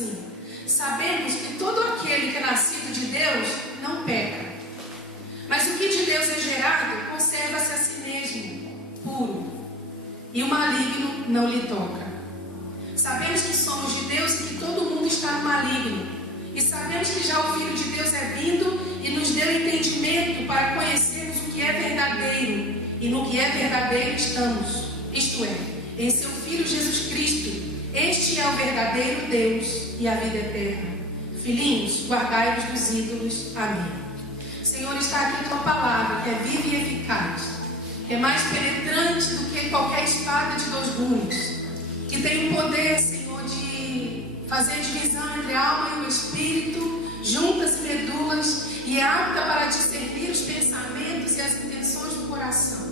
assim: sabemos que todo aquele que é nascido de Deus não peca, mas o que de Deus é gerado conserva-se a si mesmo, puro, e o maligno não lhe toca. Sabemos que somos de Deus e que todo mundo está no maligno, e sabemos que já o Filho de Deus é vindo e nos deu entendimento para conhecermos o que é verdadeiro, e no que é verdadeiro estamos, isto é, em seu Filho Jesus Cristo. Este é o verdadeiro Deus e a vida eterna. Filhinhos, guardai-vos dos ídolos. Amém. Senhor, está aqui a tua palavra, que é viva e eficaz, que é mais penetrante do que qualquer espada de dois gumes, que tem o poder, Senhor, de fazer divisão entre a alma e o espírito, juntas e medulas, e é apta para discernir os pensamentos e as intenções do coração.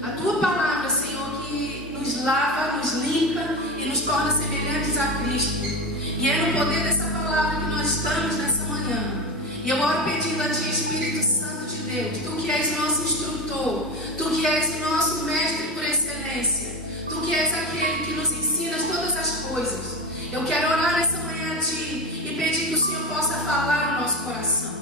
A tua palavra, Senhor, que nos lava, nos limpa e nos torna semelhantes a Cristo. E é no poder dessa palavra que nós estamos nessa manhã. E eu oro pedindo a Ti, Espírito Santo de Deus, Tu que és nosso instrutor, Tu que és o nosso mestre por excelência, Tu que és aquele que nos ensina todas as coisas. Eu quero orar essa manhã a Ti e pedir que o Senhor possa falar no nosso coração.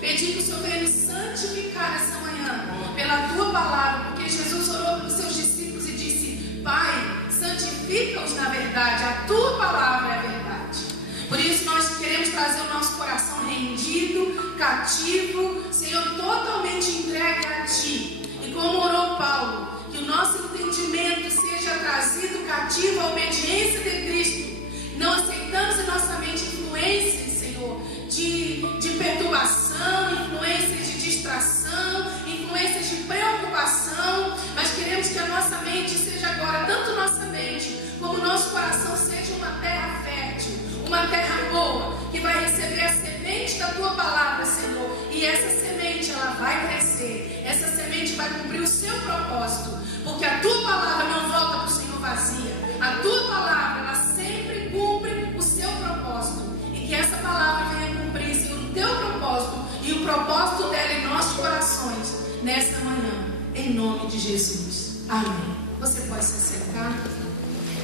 Pedir que o Senhor venha nos santificar essa manhã pela Tua palavra, porque Jesus orou para os seus discípulos e disse: Pai, santifica-os na verdade, a Tua palavra é a verdade. Por isso nós queremos trazer o nosso coração rendido, cativo, Senhor, totalmente entregue a Ti. E como orou Paulo, que o nosso entendimento seja trazido cativo à obediência de Cristo. Não aceitamos em nossa mente influências, Senhor, de perturbação, influências de distração, influências de preocupação, mas queremos que a nossa mente seja agora, tanto nossa mente como nosso coração, seja uma terra fértil, uma terra boa, que vai receber a semente da Tua palavra, Senhor, e essa semente ela vai crescer, essa semente vai cumprir o seu propósito, porque a Tua palavra não volta para o Senhor vazia, a Tua palavra ela sempre cumpre o seu propósito, e que essa palavra venha cumprir, Senhor, o Teu propósito e o propósito dela em nossos corações nesta manhã, em nome de Jesus. Amém. Você pode se acercar?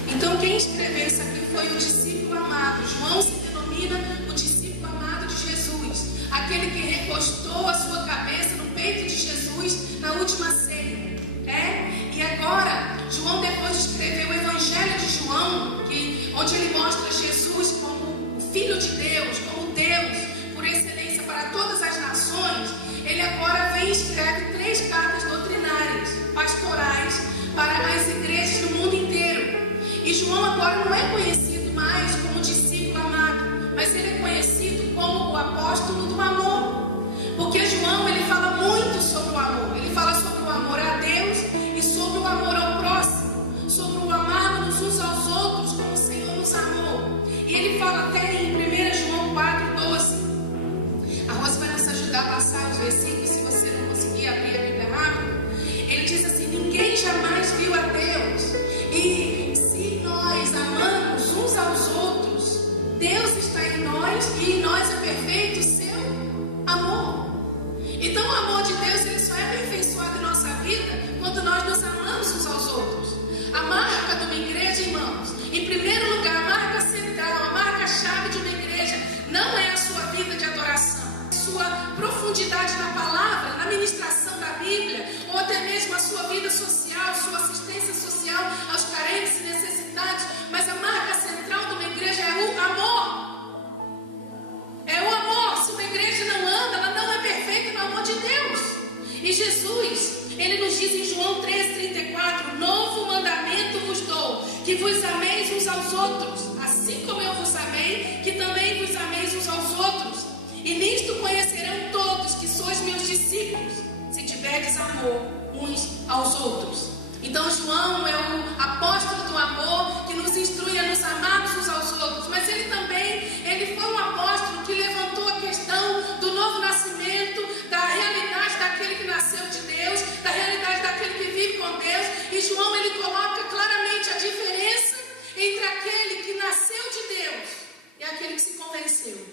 Então quem escreveu isso aqui foi o discípulo amado. João se denomina o discípulo amado de Jesus, aquele que recostou a sua cabeça no peito de Jesus na última ceia. E agora João, depois de escrever o Evangelho de João, onde ele mostra Jesus como o Filho de Deus, como Deus por excelência para todas as nações, ele agora vem e escreve 3 cartas doutrinárias, pastorais, para as igrejas do mundo inteiro. E João agora não é conhecido mais como discípulo amado, mas ele é conhecido como o apóstolo do amor. Porque João, ele fala muito sobre o amor. Ele fala sobre o amor a Deus e sobre o amor ao próximo, sobre o amar-nos uns aos outros como o Senhor nos amou. E ele fala até em 1 João 4,12. A Rosa vai nos ajudar a passar os versículos, se você não conseguir abrir a Bíblia rápido. Ele diz assim: ninguém jamais viu a Deus, e se nós amamos uns aos outros, Deus está em nós e em nós é perfeito o seu amor. Então o amor de Deus ele só é aperfeiçoado em nossa vida quando nós nos amamos uns aos outros. A marca de uma igreja, irmãos, em primeiro lugar, a marca central, a marca-chave de uma igreja não é a sua vida de adoração, sua profundidade na palavra, na ministração da Bíblia, ou até mesmo a sua vida social, sua assistência social aos carentes e necessitados, mas a marca central de uma igreja é o amor. É o amor. Se uma igreja não anda, ela não é perfeita no amor de Deus. E Jesus, ele nos diz em João 13,34: novo mandamento vos dou, que vos ameis uns aos outros, assim como eu vos amei, que também vos ameis uns aos outros. E nisto conhecerão todos que sois meus discípulos, se tiverdes amor uns aos outros. Então João é o apóstolo do amor que nos instrui a nos amarmos uns aos outros. Mas ele foi um apóstolo que levantou a questão do novo nascimento, da realidade daquele que nasceu de Deus, da realidade daquele que vive com Deus. E João ele coloca claramente a diferença entre aquele que nasceu de Deus e aquele que se convenceu.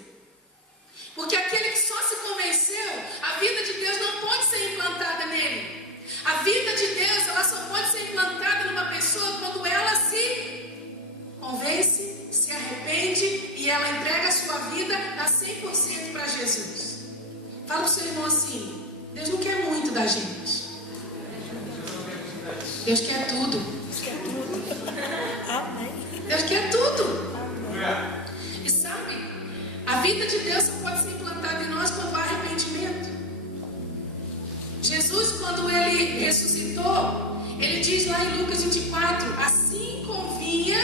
Porque aquele que só se convenceu, a vida de Deus não pode ser implantada nele. A vida de Deus, ela só pode ser implantada numa pessoa quando ela se convence, se arrepende e ela Jesus. Fala para o seu irmão assim: Deus não quer muito da gente. Deus quer tudo. Deus quer tudo. E sabe, a vida de Deus só pode ser implantada em nós quando há arrependimento. Jesus, quando ele ressuscitou, ele diz lá em Lucas 24: assim convinha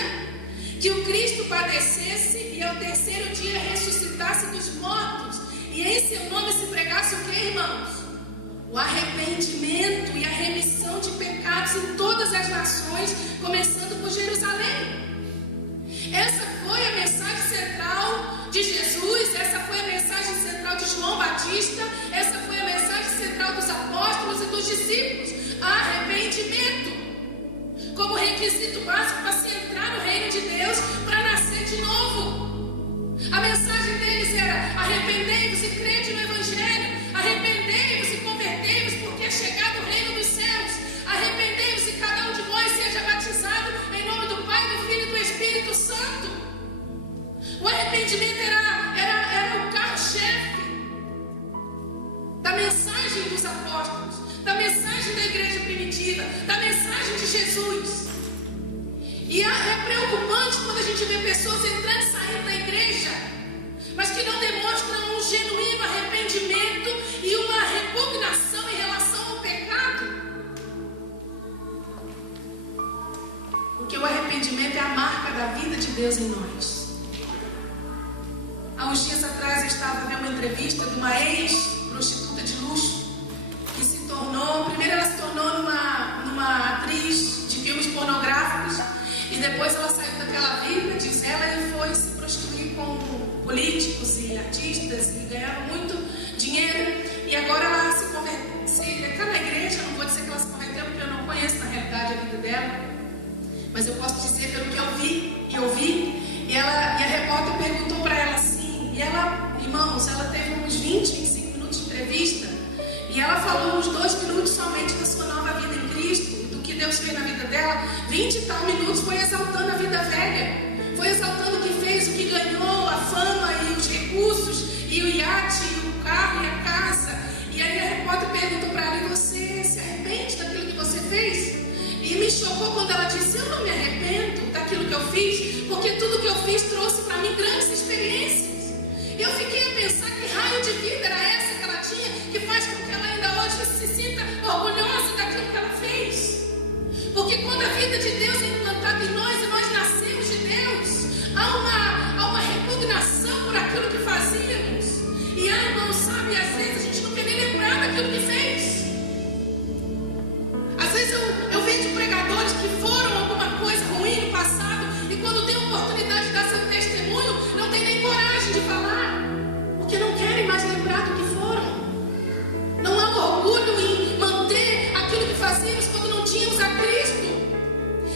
que o Cristo padecesse e ao terceiro dia ressuscitasse dos mortos, e em seu nome se pregasse o que, irmãos? O arrependimento e a remissão de pecados em todas as nações, começando por Jerusalém. Essa foi a mensagem central de Jesus, essa foi a mensagem central de João Batista, essa foi a mensagem central dos apóstolos e dos discípulos: arrependimento como requisito básico para se entrar no reino de Deus, para nascer de novo. A mensagem deles era: arrependei-vos e crede no Evangelho, arrependei-vos e convertei-vos, porque é chegado o reino dos céus, arrependei-vos e cada um de vós seja batizado em nome do Pai, do Filho e do Espírito Santo. O arrependimento era o carro-chefe da mensagem dos apóstolos, da mensagem da igreja primitiva, da mensagem de Jesus. E é preocupante quando a gente vê pessoas entrando e saindo da igreja, mas que não demonstram um genuíno arrependimento e uma repugnação em relação ao pecado. Porque o arrependimento é a marca da vida de Deus em nós. Há uns dias atrás eu estava vendo uma entrevista de uma ex-prostituta de luxo, que se tornou, primeiro ela se tornou numa atriz de filmes pornográficos, e depois ela saiu daquela vida, diz ela, e foi se prostituir com políticos e artistas, e ganhava muito dinheiro, e agora ela se converteu, está na igreja. Não vou dizer que ela se converteu, porque eu não conheço na realidade a vida dela, mas eu posso dizer pelo que eu vi e ouvi. E a repórter perguntou para ela assim, e ela, irmãos, ela teve uns 20, 25 minutos de entrevista, e ela falou uns 2 minutos somente da sua nova vida em Cristo, do que Deus fez na vida dela. 20 e tal minutos foi exaltando a vida velha, foi exaltando o que fez, o que ganhou, a fama e os recursos, e o iate, e o carro, e a casa. E aí a repórter perguntou para ela: e você se arrepende daquilo que você fez? E me chocou quando ela disse: eu não me arrependo daquilo que eu fiz, porque tudo que eu fiz trouxe para mim grandes experiências. Eu fiquei a pensar que raio de vida era essa que ela tinha, que faz com que ela ainda hoje se sinta orgulhosa daquilo que ela fez. Porque quando a vida de Deus é implantada em nós e nós nascemos de Deus, há uma repugnação por aquilo que fazíamos. E irmão, sabe, às vezes a gente não quer nem lembrar daquilo que fez. Às vezes eu vejo pregadores que foram alguma coisa ruim no passado, e quando tem a oportunidade de dar seu testemunho, não tem nem coragem de falar, porque não querem mais lembrar do que foram. Não há orgulho em manter aquilo que fazíamos quando não tínhamos a Cristo.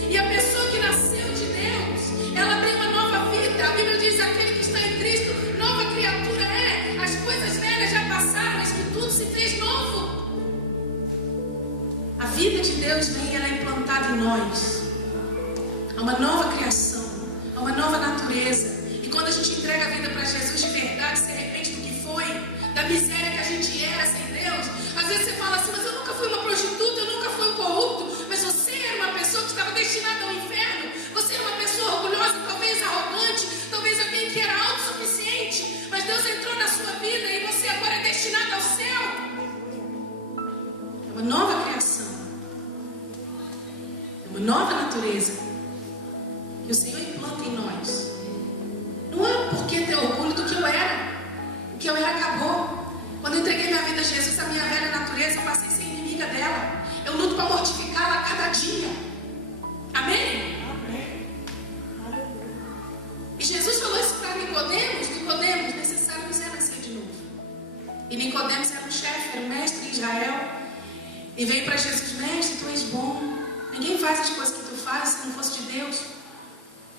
E a pessoa que nasceu de Deus, ela tem uma nova vida. A Bíblia diz: aquele que está em Cristo, nova criatura é. As coisas velhas já passaram, mas que tudo se fez novo. A vida de Deus vem e ela é implantada em nós. Há uma nova criação, há uma nova natureza. E quando a gente entrega a vida para Jesus de verdade, se arrepende do que foi, da miséria que a gente era sem Deus. Às vezes você fala assim: mas eu nunca fui uma prostituta, eu nunca fui um corrupto. Mas você era uma pessoa que estava destinada ao inferno. Você era uma pessoa orgulhosa, talvez arrogante, talvez alguém que era autossuficiente. Mas Deus entrou na sua vida e você agora é destinado ao céu. É uma nova criação, é uma nova natureza que o Senhor implanta em nós. Não é porque ter orgulho do que eu era. O que eu era acabou. Quando eu entreguei minha vida a Jesus, a minha velha natureza, eu passei a ser inimiga dela. Eu luto para mortificá-la a cada dia. Amém? Amém. E Jesus falou isso para Nicodemos: Nicodemos, necessário é nascer de novo. E Nicodemos era um chefe, era um mestre em Israel. E veio para Jesus: mestre, tu és bom. Ninguém faz as coisas que tu fazes se não fosse de Deus.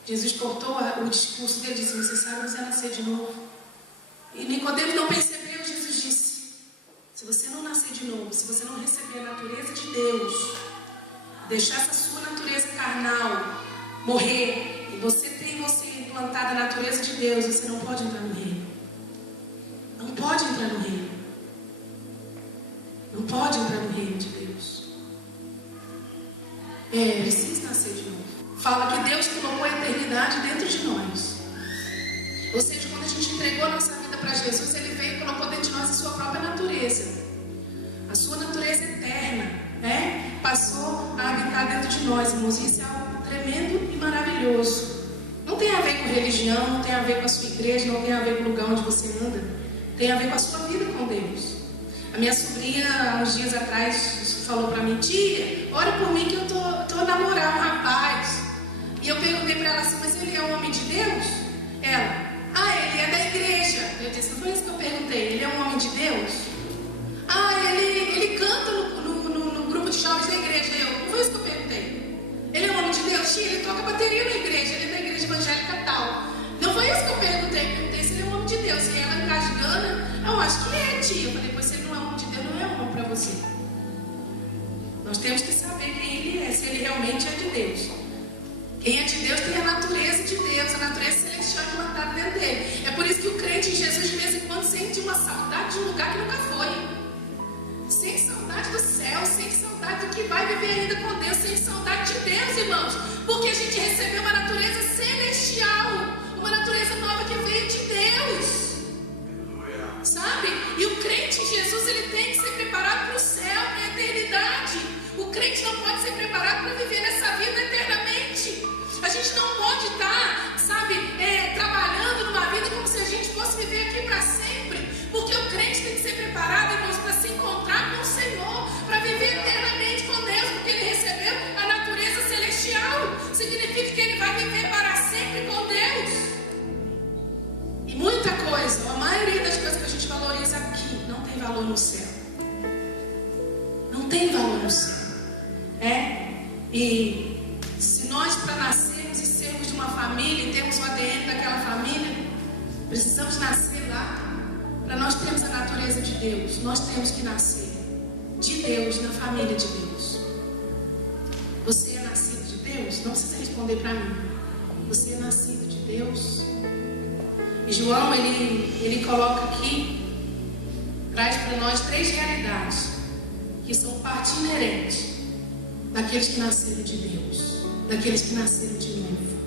Jesus cortou o discurso dele e disse: necessário é nascer de novo. E Nicodemos não percebeu. Jesus disse: se você não nascer de novo, se você não receber a natureza de Deus, deixar essa sua natureza carnal morrer, e você tem implantada a natureza de Deus, você não pode entrar no reino. Não pode entrar no reino. Não pode entrar no reino de Deus. Precisa nascer de novo. Fala que Deus colocou a eternidade dentro de nós. Ou seja, quando a gente entregou a nossa vida para Jesus, Ele veio e colocou dentro de nós a sua própria natureza. A sua natureza eterna, passou a habitar dentro de nós, irmãos. Isso é algo tremendo e maravilhoso. Não tem a ver com religião, não tem a ver com a sua igreja, não tem a ver com o lugar onde você anda. Tem a ver com a sua vida com Deus. A minha sobrinha, há uns dias atrás, falou para mim: tia, ora por mim que eu tô namorando um rapaz. E eu perguntei para ela assim: mas ele é um homem de Deus? Ela: ele é da igreja. Eu disse: não foi isso que eu perguntei, ele é um homem de Deus? Ele canta no grupo de jovens da igreja. Não foi isso que eu perguntei. Ele é um homem de Deus? Tia, ele toca bateria na igreja, ele é da igreja evangélica tal. Não foi isso que eu perguntei. Eu perguntei se ele é um homem de Deus. E ela engasgando: eu acho que é, tia. Eu falei: pois se ele não é um homem de Deus, não é homem para você. Nós temos que saber quem ele é, se ele realmente é de Deus. Quem é de Deus tem a natureza de Deus, a natureza celestial implantada dentro dele. É por isso que o crente em Jesus de vez em quando sente uma saudade de um lugar que nunca foi. Sente saudade do céu, sente saudade do que vai viver ainda com Deus, sente saudade de Deus, irmãos. Porque a gente recebeu uma natureza celestial, uma natureza nova que veio de Deus. Sabe? E o crente em Jesus, ele tem que ser preparado para o céu, para a eternidade. O crente não pode ser preparado para viver nessa vida eternamente. A gente não pode estar, trabalhando numa vida como se a gente fosse viver aqui para sempre. Porque o crente tem que ser preparado, irmãos, para se encontrar com o Senhor, para viver eternamente com Deus, porque ele recebeu a natureza celestial. Significa que ele vai viver para sempre com Deus. E muita coisa, a maioria das coisas que a gente valoriza aqui, não tem valor no céu. Não tem valor no céu. E se nós, para nascermos e sermos de uma família e termos o ADN daquela família, precisamos nascer lá. Para nós termos a natureza de Deus, nós temos que nascer de Deus, na família de Deus. Você é nascido de Deus? Não precisa responder para mim. Você é nascido de Deus? E João, ele coloca aqui, traz para nós 3 realidades que são parte inerente daqueles que nasceram de Deus, daqueles que nasceram de novo.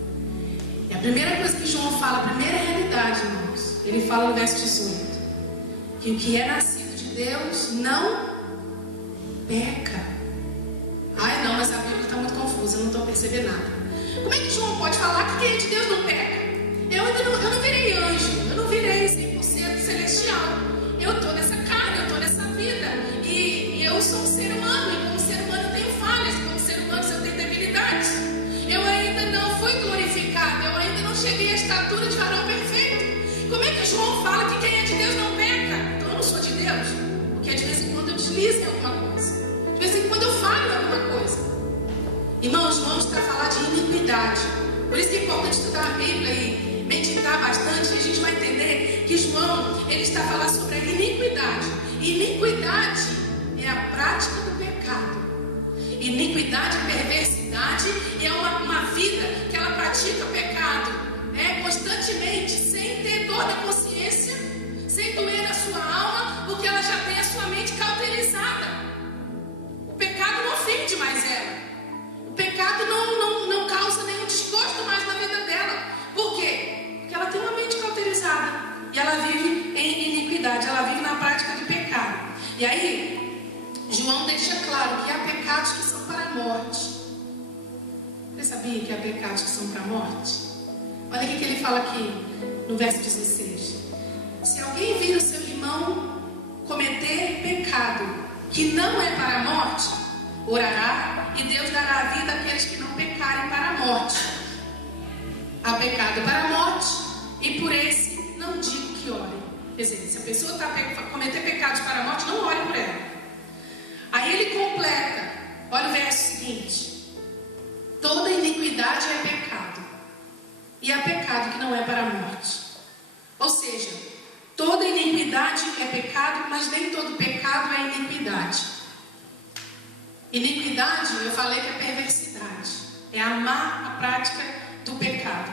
E a primeira coisa que João fala, a primeira realidade, irmãos, ele fala no verso 18, que o que é nascido de Deus não peca. Não, mas a Bíblia está muito confusa, eu não estou percebendo nada. Como é que João pode falar que quem é de Deus não peca? Eu não virei anjo, eu não virei 100% celestial. Eu estou nessa carne, eu estou nessa vida. E eu sou um ser humano, e como ser humano eu tenho falhas, e como ser humano eu tenho debilidades. Eu ainda não fui glorificado, eu ainda não cheguei à estatura de varão perfeito. Como é que João fala que quem é de Deus não peca? Então eu não sou de Deus, porque de vez em quando eu deslizo em alguma coisa, de vez em quando eu falho em alguma coisa. Irmãos, João está a falar de iniquidade. Por isso que é importante estudar a Bíblia e meditar bastante, e a gente vai entender que João, ele está a falar sobre a iniquidade. Iniquidade é a prática do pecado. Iniquidade é perversidade e é uma vida que ela pratica o pecado, constantemente, sem ter dor da consciência, sem doer na sua alma, porque ela já tem a sua mente cauterizada. O pecado não ofende mais ela. O pecado não causa nenhum desgosto mais na vida dela. Por quê? Porque ela tem uma mente cauterizada e ela vive em iniquidade, ela vive na prática de pecado. E aí, João deixa claro que há pecados que são para a morte. Você sabia que há pecados que são para a morte? Olha o que ele fala aqui no verso 16. Se alguém vir o seu irmão cometer pecado que não é para a morte, orará e Deus dará a vida àqueles que não pecarem para a morte. Há pecado para a morte e por esse não digo que ore. Quer dizer, se a pessoa está a cometer pecados para a morte, não ore por ela. Aí ele completa, olha o verso seguinte: toda iniquidade é pecado, e há pecado que não é para a morte. Ou seja, toda iniquidade é pecado, mas nem todo pecado é iniquidade. Iniquidade, eu falei que é perversidade, é amar a prática do pecado.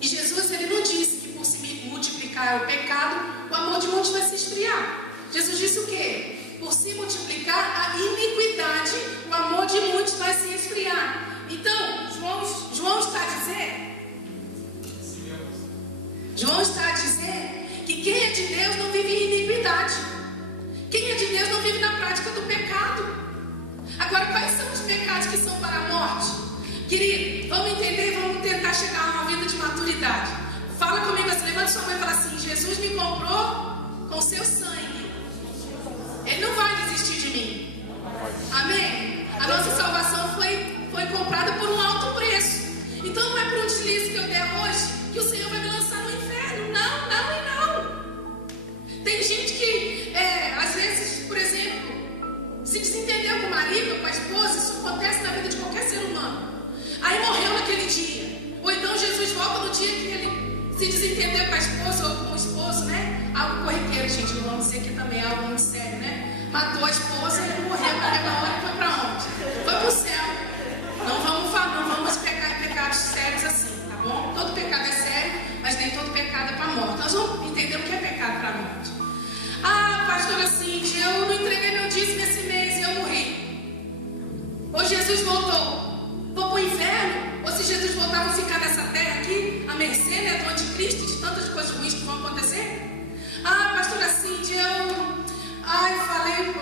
E Jesus, ele não disse que por se multiplicar o pecado, o amor de muitos vai se esfriar. vai se esfriar. Então, João está a dizer que quem é de Deus não vive em iniquidade. Quem é de Deus não vive na prática do pecado. Agora, quais são os pecados que são para a morte? Querido, vamos entender, vamos tentar chegar a uma vida de maturidade. Fala comigo assim, levanta sua mão e fala assim: Jesus me comprou com seu sangue. Ele não vai desistir de mim. Amém? A nossa salvação foi comprada por um alto preço. Então não é por um deslize que eu der hoje que o Senhor vai me lançar no inferno. Não, não e não. Tem gente que, às vezes, por exemplo, se desentendeu com o marido ou com a esposa. Isso acontece na vida de qualquer ser humano. Aí morreu naquele dia. Ou então Jesus volta no dia que ele se desentendeu com a esposa ou com o esposo, né? Algo corriqueiro, gente. Não vamos dizer que também é algo muito sério, né? Matou a esposa e morreu naquela hora e foi para onde? Foi para o céu. Não vamos pecar em pecados sérios assim, tá bom? Todo pecado é sério, mas nem todo pecado é para a morte. Nós vamos entender o que é pecado para a morte. Ah, pastora Cindy, eu não entreguei meu dízimo esse mês e eu morri. Ou Jesus voltou. Vou para o inferno? Ou se Jesus voltar, vou ficar nessa terra aqui, à mercê, né, do anticristo e de tantas coisas ruins que vão acontecer? Ah, pastora Cindy, falei,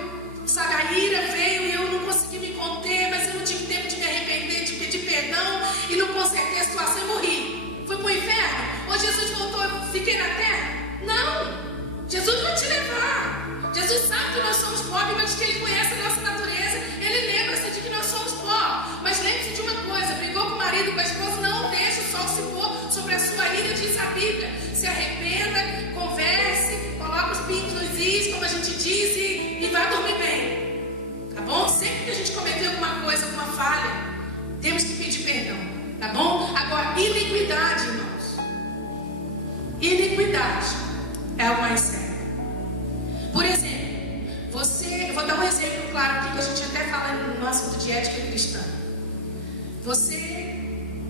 sabe, a ira veio e eu não consegui me conter, mas eu não tive tempo de me arrepender, de pedir perdão e não consertei a situação e morri. Fui para o inferno? Ou Jesus voltou e fiquei na terra? Não! Jesus vai te levar. Jesus sabe que nós somos pó, mas que Ele conhece a nossa natureza. Ele lembra-se de que nós somos pó. Mas lembre-se de uma coisa: brigou com o marido, com a esposa, não deixe o sol se pôr sobre a sua ira, diz a Bíblia. Se arrependa, converse, coloca os pingos nos is, como a gente diz, e vai dormir bem. Tá bom? Sempre que a gente cometeu alguma coisa, alguma falha, temos que pedir perdão. Tá bom? Agora, iniquidade, irmãos. Iniquidade é algo mais sério. Por exemplo, eu vou dar um exemplo claro aqui que a gente até fala no assunto de ética cristã. Você,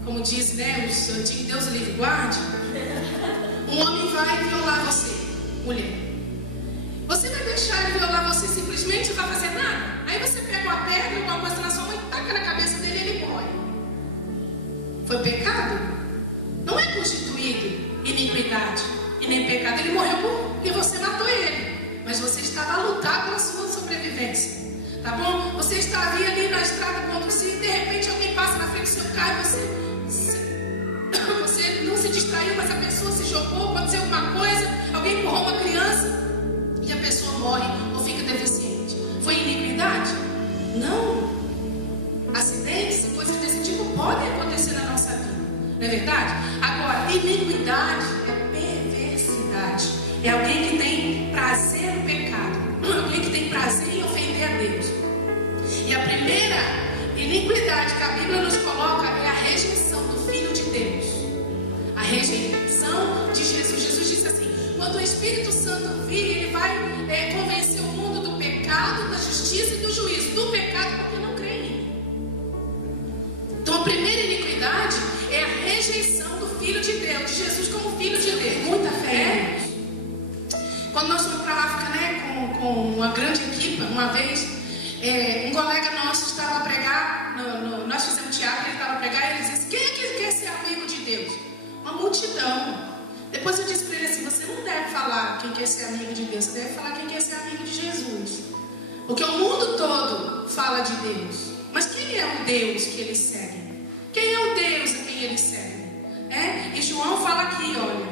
como diz, né, o seu antigo Deus o livre guarde, um homem vai violar você, mulher. Você vai deixar ele violar você simplesmente e não vai fazer nada? Aí você pega uma pedra, alguma coisa na sua mão e taca na cabeça dele e ele morre. Foi pecado? Não é constituído iniquidade e nem pecado. Ele morreu porque você matou ele. Mas você estava a lutar pela sua sobrevivência. Tá bom? Você estaria ali na estrada conduzindo e de repente alguém passa na frente do seu carro e você não se distraiu, mas a pessoa se jogou, aconteceu alguma coisa, alguém empurrou uma criança e a pessoa morre ou fica deficiente. Foi iniquidade? Não. Acidentes e coisas desse tipo podem acontecer na nossa vida. Não é verdade? Agora, iniquidade é perversidade. É alguém que tem prazer no pecado. Alguém que tem prazer em ofender a Deus. E a primeira iniquidade que a Bíblia nos coloca é a rejeição do Filho de Deus. A rejeição de Jesus. Jesus disse assim: quando o Espírito Santo vir, ele vai convencer o mundo do pecado, da justiça e do juízo. Do pecado porque não crê em mim. Então a primeira iniquidade é a rejeição do Filho de Deus, de Jesus como Filho de Deus. Muita fé. Quando nós fomos para a África, né, com uma grande equipe, uma vez, um colega nosso estava a pregar, nós fizemos teatro, ele estava a pregar e ele disse: quem é que quer ser amigo de Deus? Uma multidão. Depois eu disse para ele assim: você não deve falar quem quer ser amigo de Deus, você deve falar quem quer ser amigo de Jesus. Porque o mundo todo fala de Deus. Mas quem é o Deus que eles seguem? Quem é o Deus a quem eles seguem? E João fala aqui, olha,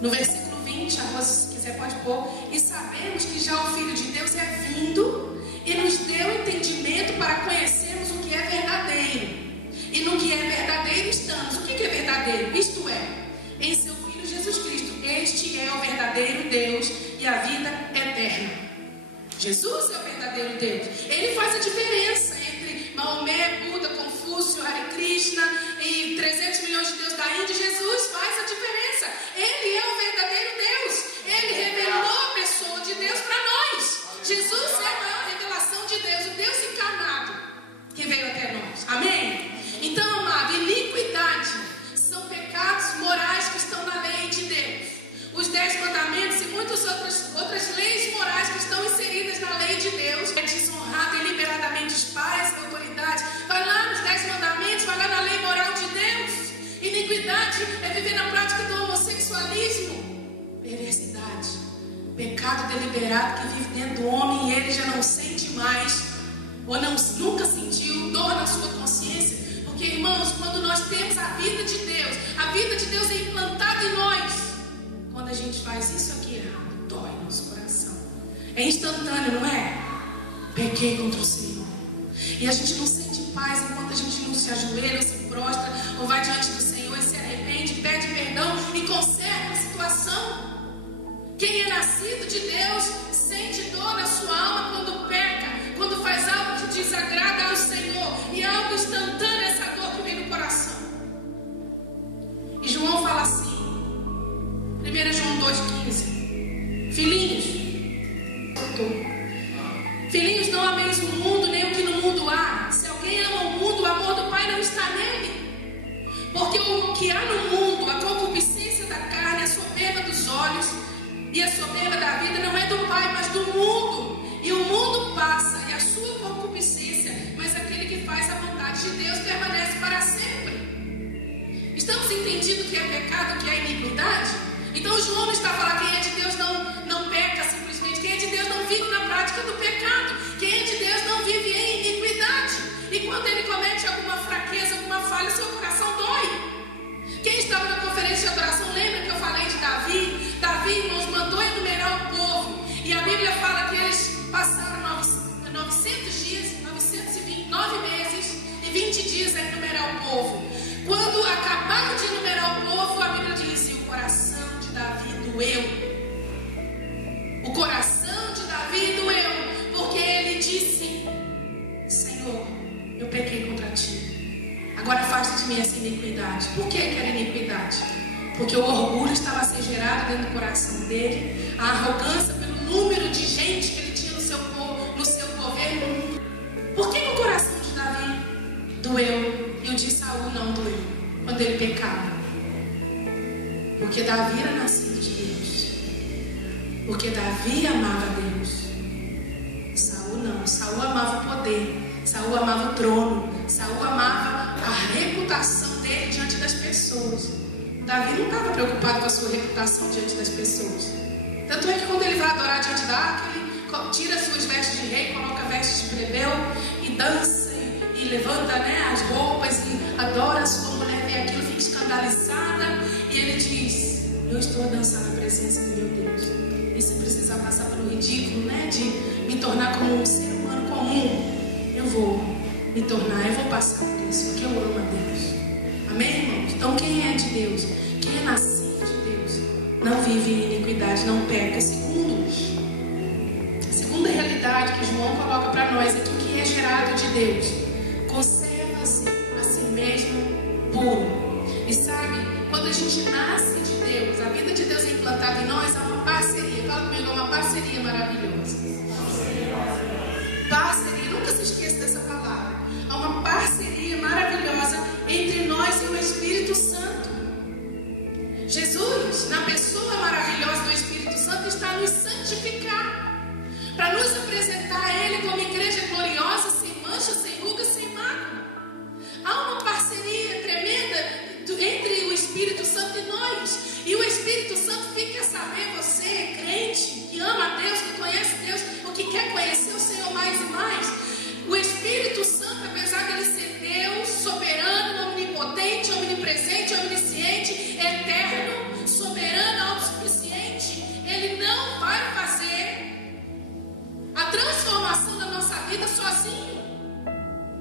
no versículo 20, a Rosa, se quiser pode pôr: e sabemos que já o Filho de Deus é vindo e nos deu entendimento para conhecermos o que é verdadeiro. E no que é verdadeiro estamos. O que é verdadeiro? Isto é, em seu Filho Jesus Cristo. Este é o verdadeiro Deus e a vida eterna. Jesus é o verdadeiro Deus. Ele faz a diferença entre Maomé, Buda, Confúcio, Hare Krishna e 300 milhões de deuses da Índia. Jesus faz a diferença. Ele é o verdadeiro Deus. Ele revelou a pessoa de Deus para nós. Jesus é a maior revelação de Deus, o Deus encarnado que veio até nós. Amém? Então, amado, iniquidade são pecados morais que estão na lei de Deus. Os 10 mandamentos e muitas outras leis morais que estão inseridas na lei de Deus. É desonrar deliberadamente os pais, a autoridade perversidade, pecado deliberado que vive dentro do homem e ele já não sente mais, ou nunca sentiu dor na sua consciência. Porque, irmãos, quando nós temos a vida de Deus é implantada em nós. Quando a gente faz isso aqui errado, dói nosso coração. É instantâneo, não é? Pequei contra o Senhor. E a gente não sente paz enquanto a gente não se ajoelha, ou se prostra, ou vai diante do Senhor e se arrepende, pede perdão e conserta a situação. Quem é nascido de Deus sente dor na sua alma quando peca, quando faz algo que desagrada ao Senhor. E é algo instantâneo essa dor que vem no coração. E João fala assim, 1 João 2,15: Filhinhos, não ameis o mundo, nem o que no mundo há. Se alguém ama o mundo, o amor do Pai não está nele. Porque o que há no mundo, a concupiscência da carne, a soberba dos olhos e a soberba da vida, não é do Pai, mas do mundo. E o mundo passa, e a sua concupiscência, mas aquele que faz a vontade de Deus permanece para sempre. Estamos entendendo o que é pecado, o que é iniquidade? Então João não está falando quem é de Deus não peca simplesmente. Quem é de Deus não vive na prática do pecado. Quem é de Deus não vive em iniquidade. E quando ele comete alguma fraqueza, alguma falha, seu coração dói. Quem estava na conferência de adoração, lembra que eu falei de Davi? Davi, irmãos, mandou enumerar o povo. E a Bíblia fala que eles passaram 900 dias, 929 meses e 20 dias a enumerar o povo. Quando acabaram de enumerar o povo, a Bíblia diz: o coração de Davi doeu. O coração de Davi doeu, porque ele disse: Senhor, eu pequei contra ti. Agora afasta de mim essa iniquidade. Por que era iniquidade? Porque o orgulho estava a ser gerado dentro do coração dele, a arrogância pelo número de gente que ele tinha no seu governo. Por que o coração de Davi doeu e o de Saul não doeu quando ele pecava? Porque Davi era nascido de Deus. Porque Davi amava Deus. Saul não. Saul amava o poder. Saul amava o trono. Saul amava a reputação dele diante das pessoas. Davi não estava preocupado com a sua reputação diante das pessoas. Tanto é que quando ele vai adorar diante da arca, ele tira suas vestes de rei, coloca vestes de plebeu e dança e levanta, né, as roupas e adora. A sua mulher vê aquilo, fica escandalizada e ele diz: eu estou a dançar na presença do meu Deus. E se precisar passar pelo ridículo, né, de me tornar como um ser humano comum, eu vou me tornar, eu vou passar por isso, porque eu amo a Deus. Amém, irmãos? Então quem é de Deus, quem é nascido de Deus, não vive em iniquidade, não peca. Segunda realidade que João coloca para nós é que o que é gerado de Deus conserva-se a si mesmo puro. E sabe, quando a gente nasce de Deus, a vida de Deus é implantada em nós, há uma parceria. Fala comigo, uma parceria maravilhosa. Parceria, nunca se esqueça dessa palavra. Há uma parceria maravilhosa entre nós e o Espírito Santo. Jesus, na pessoa maravilhosa do Espírito Santo, está a nos santificar, para nos apresentar a Ele como igreja gloriosa, sem mancha, sem ruga, sem mácula. Há uma parceria tremenda entre o Espírito Santo e nós. E o Espírito Santo fica a saber, você, crente, que ama a Deus, que conhece Deus, ou que quer conhecer o Senhor mais e mais. O Espírito Santo, apesar de ele ser Deus, soberano, onipotente, omnipresente, omnisciente, eterno, soberano, autossuficiente, ele não vai fazer a transformação da nossa vida sozinho.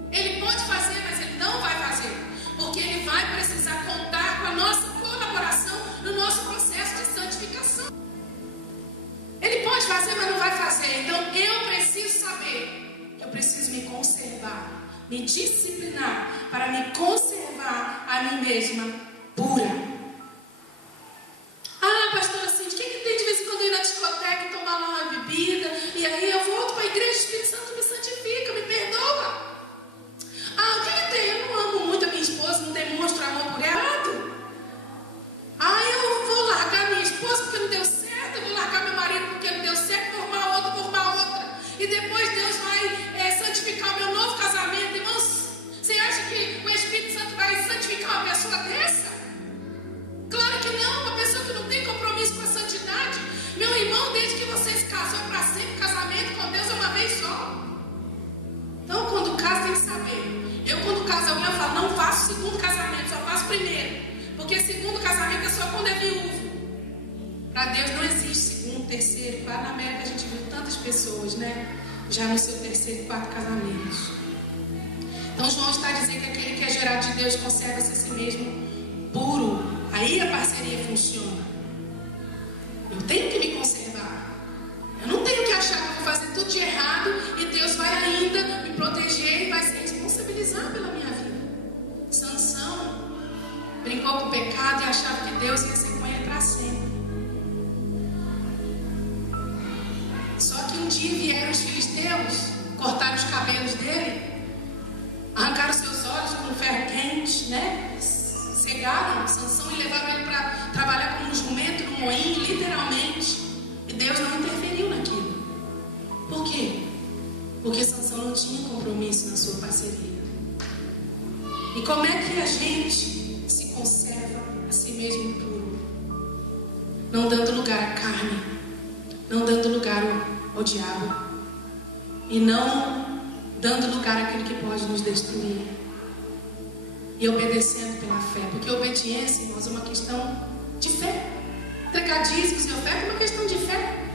Ele pode fazer, mas ele não vai fazer, porque ele vai precisar contar com a nossa colaboração no nosso processo de santificação. Ele pode fazer, mas não vai fazer. Então eu preciso saber, eu preciso me conservar, me disciplinar para me conservar a mim mesma pura. Ah, pastora Cindy, o que tem de vez em quando eu ir na discoteca e tomar lá uma bebida e aí eu volto para a igreja, o Espírito Santo me santifica, me perdoa? Ah, o que tem? Eu não amo muito a minha esposa, não demonstro amor por ela. Ah, eu vou largar minha esposa porque não deu certo, eu vou largar meu marido porque não deu certo, vou arrumar outra. E depois Deus vai santificar o meu novo casamento. Irmãos, você acha que o Espírito Santo vai santificar uma pessoa dessa? Porque segundo casamento é só quando é viúvo. Para Deus não existe segundo, terceiro, quarto. Na América a gente viu tantas pessoas, né? Já no seu terceiro e quarto casamento. Então João está dizendo que aquele que é gerado de Deus conserva-se a si mesmo puro. Aí a parceria funciona. Eu tenho que me conservar. Eu não tenho que achar que eu vou fazer tudo de errado e Deus vai ainda me proteger e vai se responsabilizar pela minha vida. Sansão brincou com o pecado e achava que Deus ia ser com ele para sempre. Só que um dia vieram os filisteus, cortaram os cabelos dele, arrancaram seus olhos com um ferro quente, né? Cegaram Sansão e levaram ele para trabalhar como um jumento no moinho, literalmente. E Deus não interferiu naquilo. Por quê? Porque Sansão não tinha compromisso na sua parceria. E como é que a gente se conserva a si mesmo puro? Não dando lugar à carne, não dando lugar ao diabo, e não dando lugar àquilo que pode nos destruir. E obedecendo pela fé. Porque obediência, irmãos, é uma questão de fé. Entregar dízimos e oferta é uma questão de fé.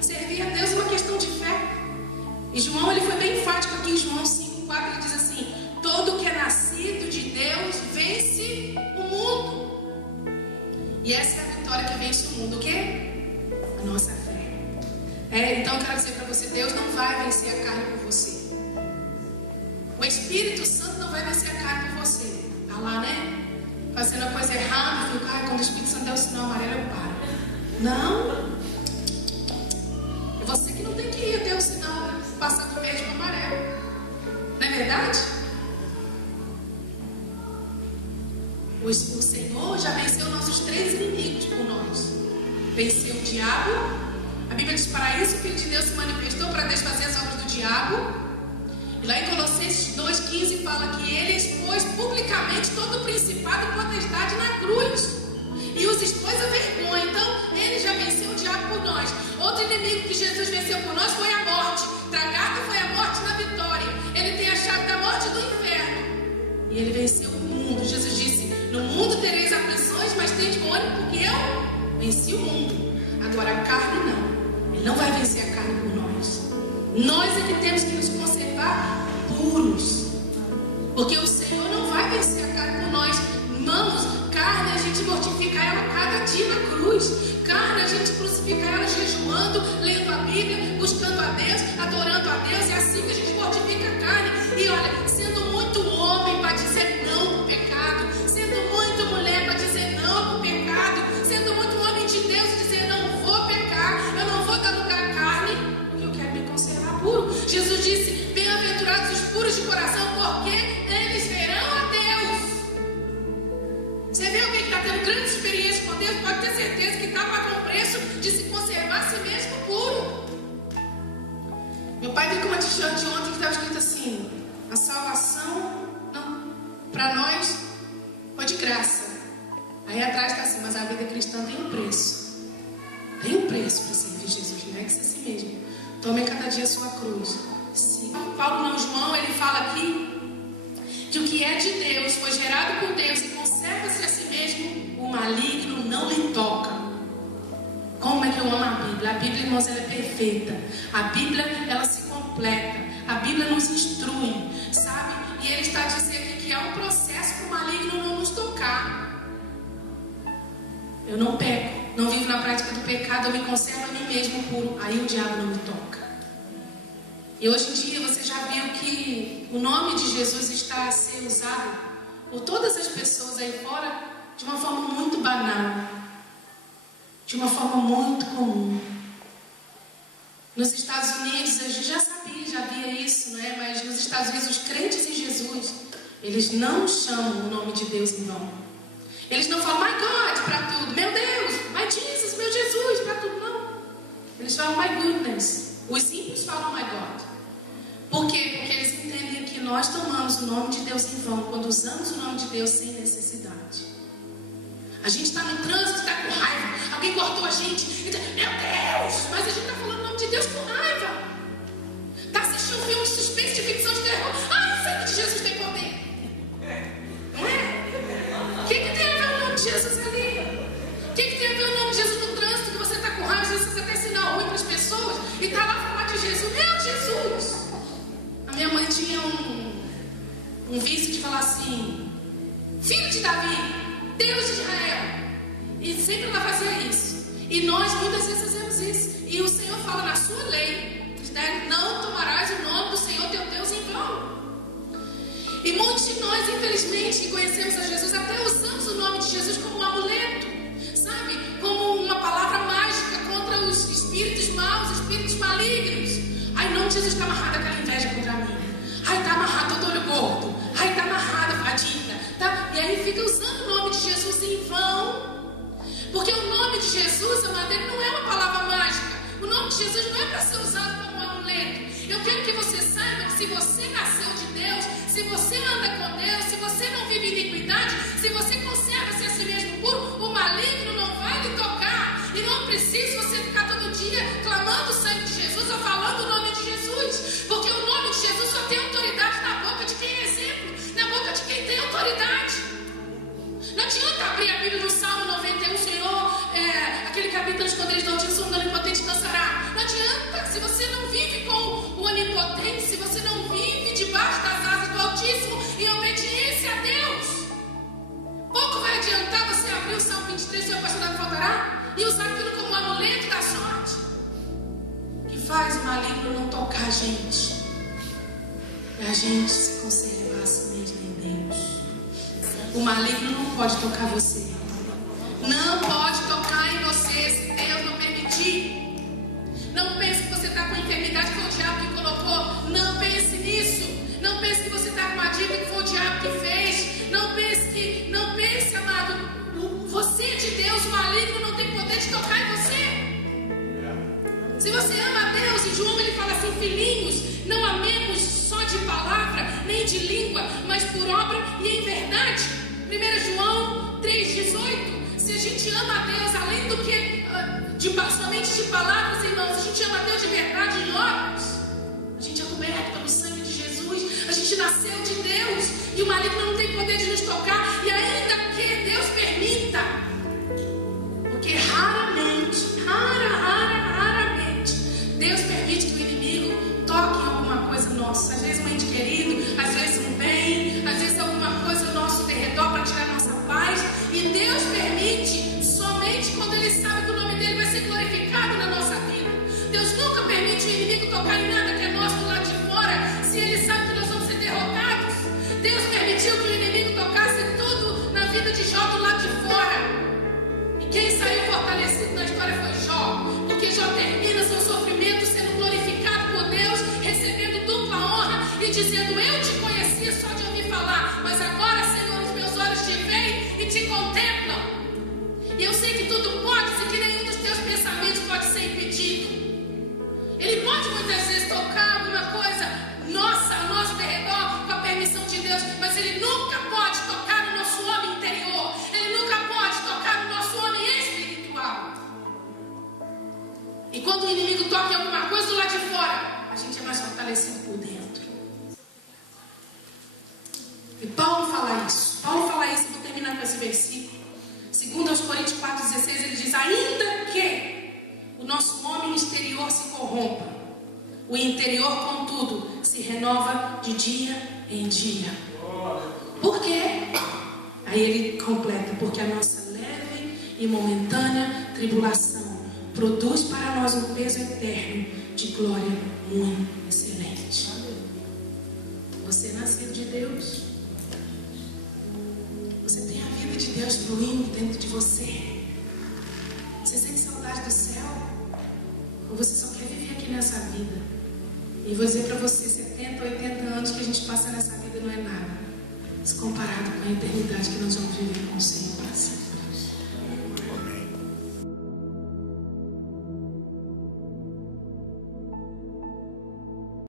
Servir a Deus é uma questão de fé. E João, ele foi bem enfático aqui em João 5,4. Ele diz assim: todo que é nascido de Deus vence o mundo. E essa é a vitória que vence o mundo. O quê? A nossa fé. Então eu quero dizer para você, Deus não vai vencer a carne por você. O Espírito Santo não vai vencer a carne por você. Tá lá, né? Fazendo a coisa errada, fica, quando o Espírito Santo der o sinal amarelo, eu paro. Não. É você que não tem que ir até o sinal passar do verde para o amarelo. Não é verdade? O Senhor já venceu nossos 3 inimigos por nós. Venceu o diabo. A Bíblia diz: para isso o Filho de Deus se manifestou, para desfazer as obras do diabo. E lá em Colossenses 2,15 fala que ele expôs publicamente todo o principado e potestade na cruz. E os expôs a vergonha. Então ele já venceu o diabo por nós. Outro inimigo que Jesus venceu por nós foi a morte. Tragado foi a morte na vitória. Ele tem a chave da morte e do inferno. E ele venceu o mundo. Jesus disse: no mundo tereis aflições, mas tende bom ânimo, porque eu venci o mundo. Agora a carne não. Ele não vai vencer a carne por nós. Nós é que temos que nos conservar puros. Porque o Senhor não vai vencer a carne por nós. Irmãos, carne a gente mortifica ela cada dia na cruz. Carne a gente crucifica ela jejuando, lendo a Bíblia, buscando a Deus, adorando a Deus. É assim que a gente mortifica a carne. E olha, sendo muito homem para dizer não para o pecado, sendo muito mulher para dizer não para o pecado, sendo muito homem de Deus e dizer: não vou pecar, eu não vou dar lugar à carne, porque eu quero me conservar puro. Jesus disse: bem-aventurados os puros de coração, porque eles verão a Deus. Você vê alguém que está tendo grande experiência com Deus, pode ter certeza que está pagando o preço de se conservar a si mesmo puro. Meu pai deu uma t-shirt de ontem que estava escrito assim: a salvação para nós foi de graça. Aí atrás está assim: mas a vida cristã tem um preço. Tem um preço para servir Jesus, negue-se a si mesmo. Tome cada dia a sua cruz. Paulo não, João, ele fala aqui que o que é de Deus foi gerado por Deus e conserva-se a si mesmo, o maligno não lhe toca. Como é que eu amo a Bíblia? A Bíblia, irmãos, ela é perfeita. A Bíblia, ela se completa. A Bíblia nos instrui, sabe? E ele está dizendo que há um processo para o maligno não nos tocar. Eu não peco, não vivo na prática do pecado, eu me conservo a mim mesmo puro. Aí o diabo não me toca. E hoje em dia você já viu que o nome de Jesus está a ser usado por todas as pessoas aí fora de uma forma muito banal, de uma forma muito comum. Nos Estados Unidos, a gente já sabia, já via isso, né? Mas nos Estados Unidos, os crentes em Jesus, eles não chamam o nome de Deus em vão. Eles não falam my God para tudo, meu Deus, my Jesus, meu Jesus para tudo, não. Eles falam my goodness. Os ímpios falam my God. Por quê? Porque eles entendem que nós tomamos o nome de Deus em vão quando usamos o nome de Deus sem necessidade. A gente está no trânsito, está com raiva, alguém cortou a gente, e diz, meu Deus, mas a gente está falando o nome de Deus com raiva. Está assistindo um filme de suspense, de ficção, de terror. Ah, eu sei que Jesus tem poder. Não é? O que tem a ver o nome de Jesus Jesus, meu Jesus. A minha mãe tinha um vício de falar assim: filho de Davi, Deus de Israel. E sempre ela fazia isso. E nós muitas vezes fazemos isso. E o Senhor fala na sua lei, né? Não tomarás o nome do Senhor teu Deus em vão. E muitos de nós, infelizmente, que conhecemos a Jesus, até usamos o nome de Jesus como um amuleto, sabe? Como uma palavra mágica contra os espíritos maus, espíritos malignos. Ai, não, Jesus, está amarrado aquela inveja contra mim. Ai, está amarrado todo olho gordo. Ai, está amarrada a fadinha. Tá? E aí fica usando o nome de Jesus em vão. Porque o nome de Jesus, amado, ele não é uma palavra mágica. O nome de Jesus não é para ser usado como um amuleto. Eu quero que você saiba que se você nasceu de Deus, se você anda com Deus, se você não vive iniquidade, se você conserva-se a si mesmo puro, o maligno não vai lhe tocar. E não precisa você ficar todo dia clamando o sangue de Jesus ou falando o nome de Jesus. Porque o nome de Jesus só tem autoridade na boca de quem é exemplo, na boca de quem tem autoridade. Não adianta abrir a Bíblia no Salmo 91, Senhor, aquele capítulo quando eles não tinham, o onipotente dançará. Não adianta, se você não vive com o onipotente, se você não vive debaixo das asas do Altíssimo em obediência a Deus, pouco vai adiantar você abrir o Salmo 23, seu pastor não faltará, e usar aquilo como um amuleto da sorte, que faz o maligno não tocar a gente, e a gente se conservar assim mesmo em Deus. O maligno não pode tocar você. Não pode tocar em você se Deus não permitir. Não pense que você está com enfermidade que foi o diabo que colocou. Não pense nisso. Não pense que você está com uma dívida que foi o diabo que fez. Não pense, amado. Você é de Deus, o maligno não tem poder de tocar em você. Se você ama a Deus, em João ele fala assim: filhinhos, não amemos só de palavra, nem de língua, mas por obra e em verdade. 1 João 3,18. Se a gente ama a Deus, além do que somente de palavras, irmãos, a gente ama a Deus de verdade em obras. A gente é coberto pelo sangue de Jesus. A gente nasceu de Deus. E o maligno não tem poder de nos tocar. E ainda que Deus permita. Porque raramente, Deus permite que o inimigo toque em alguma coisa nossa. Às vezes um ente querido, às vezes um bem, às vezes alguma coisa ao nosso derredor para tirar nossa paz. E Deus permite somente quando Ele sabe que o nome dEle vai ser glorificado na nossa vida. Deus nunca permite o inimigo tocar em nada que é nosso do lado de fora, se Ele sabe que nós vamos ser derrotados. Deus permitiu que o inimigo tocasse tudo na vida de Jó do lado de fora. E quem saiu fortalecido na história foi Jó. Porque Jó termina seu sofrimento sendo glorificado por Deus, recebendo dupla honra e dizendo: eu te conhecia só de ouvir falar, mas agora, Senhor, os meus olhos te veem e te contemplam. E eu sei que tudo pode, se que nenhum dos teus pensamentos pode ser impedido. Ele pode muitas vezes tocar alguma coisa nossa, ao nosso derredor, com a permissão de Deus, mas Ele nunca pode tocar no nosso homem interior. Ele nunca pode tocar no nosso homem espiritual. E quando o inimigo toca em alguma coisa do lado de fora, a gente é mais fortalecido por dentro. E Paulo fala isso. Eu vou terminar com esse versículo. 2 Coríntios 4,16, ele diz: ainda que o nosso homem exterior se corrompa, o interior, contudo, se renova de dia em dia. Por quê? Aí ele completa: porque a nossa leve e momentânea tribulação produz para nós um peso eterno de glória muito excelente. Você é nascido de Deus. Você tem a vida de Deus fluindo dentro de você. Você sente saudade do céu? Ou você só quer viver aqui nessa vida? E vou dizer para você, 70, 80 anos que a gente passa nessa vida não é nada, se comparado com a eternidade que nós vamos viver